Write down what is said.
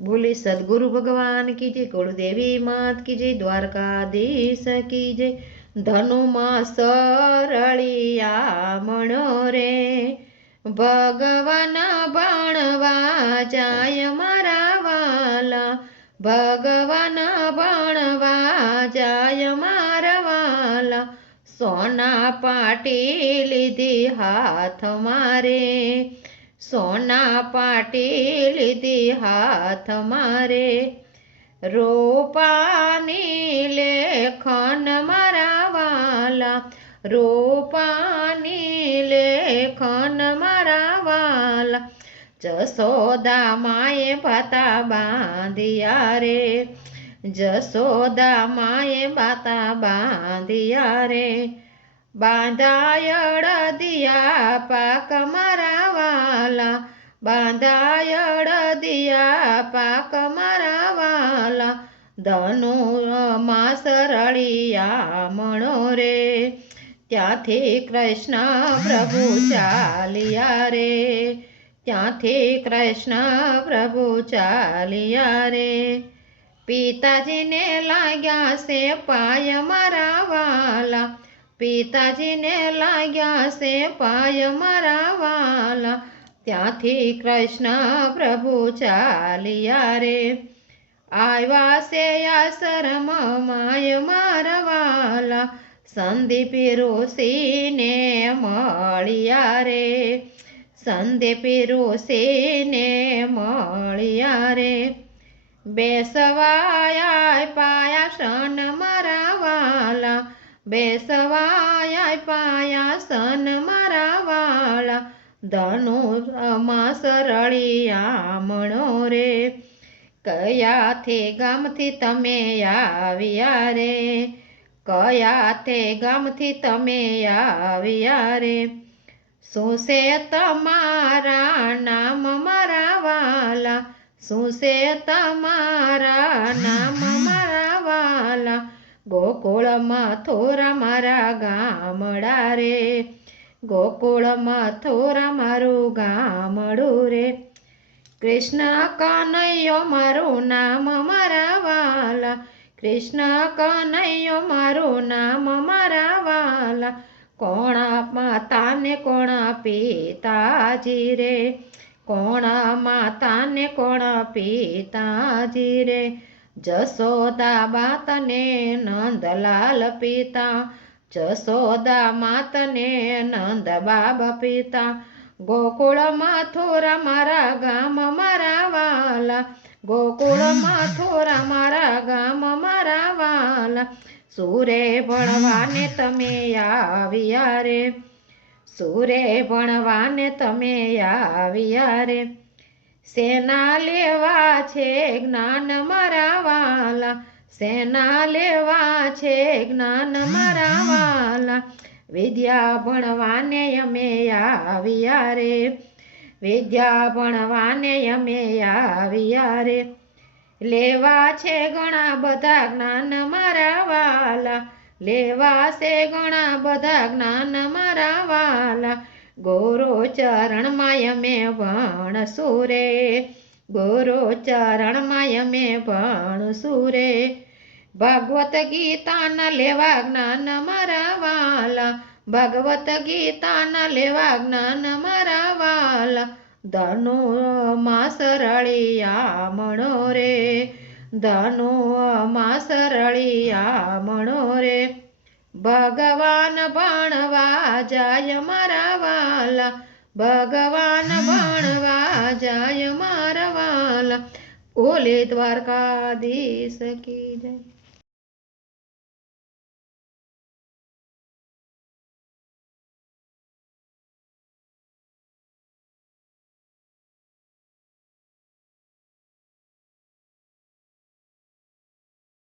બોલે, સદગુરુ ભગવાન કી જય, કુળદેવી માત કી જય, દ્વારકાધીશ કી જય, ધનુમાં સરળિયા મણો રે. ભગવાન ભણવા જાય મારા વાલા, ભગવાન ભણવા જાય મારા વાલા, સોના પાટી લીધી હાથ મારે. સોના પાટી લીધી હાથ મારે. રોપાની લેખન મારા વાલા. રોપાની લેખન મારા વાલા. જસોદા માએ ભાતા બાંધિયા રે. જસોદા માએ બાતા બાંધિયા રે. બાંધાયડ દિયા પાક મારા વાલા બાંધાયળ દિયા પાક મારા વાલા. ધનુ માસ રળિયા મણો રે, ત્યાંથી કૃષ્ણ પ્રભુ ચાલિયા રે. ત્યાંથી કૃષ્ણ પ્રભુ ચાલિયા રે. પિતાજીને લાગ્યા છે પાય મારા વાલા. પિતાજીને લાગ્યા છે પાય મારા વાલા. ત્યાંથી કૃષ્ણ પ્રભુ ચાલિયા રે. આવ્યા છે આશ્રમ માય મારવાલા. સંદીપ ઋષિને મળ્યા રે. સંદીપ ઋષિને મળ્યા રે. બેસવાયા પાયા સન મરાવાલા. બેસવાયા પાયા સન મારા વાલા ધનુ માં સરળિયા મણો રે. કયાથી ગામથી તમે આવ્યા રે? કયાથે ગામથી તમે આવ્યા રે? શું છે તમારા નામ મારા વાલા? શું છે તમારા નામ મારા વાલા? ગોકુળમાં થોરા મારા ગામડા રે. ગોકુળમાં થોરા મારું ગામડું રે. કૃષ્ણ કનૈયો મારું નામ મારા વાલા. કૃષ્ણ કનૈયો મારું નામ મારા વાલા. કોણા માતાને કોણા પિતાજી રે? કોણા માતાને કોણા પિતાજી રે? જસોદા બાતને નંદલાલ પિતા. જસોદા માતને નંદ બાબા પિતા. ગોકુળ મથુરા મારા ગામ મારા વાલા. ગોકુળ મથુરા મારા ગામ મારા વાલા. સુરે ભણવાને તમે આવ્યા રે. સુરે ભણવાને તમે આવ્યા રે. સેના લેવા છે જ્ઞાન મારા વાલા. સેના લેવા છે જ્ઞાન મારા વાલા. વિદ્યા ભણવાને અમે આવ્યા રે. વિદ્યા ભણવાને અમે આવ્યા રે. લેવા છે ઘણા બધા જ્ઞાન મારા વાલા. લેવા છે ઘણા બધા જ્ઞાન મારા વાલા. ગોરો ચરણમાં અમે ભણશું રે. ગોરો ચરણમાં અમે ભણશું રે ભગવત ગીતાના લેવા જ્ઞાન મારા વાલા. ભગવત ગીતાના લેવા જ્ઞાન મારા વાલા. ધનુ માં સરળિયા મણો રે. ધનુ માં સરળિયા મણો રે. ભગવાન ભણવા જાય મારા વાલા. ભગવાન ભણવા જાય મારા ઓલે દ્વારકાધીશ કી જય?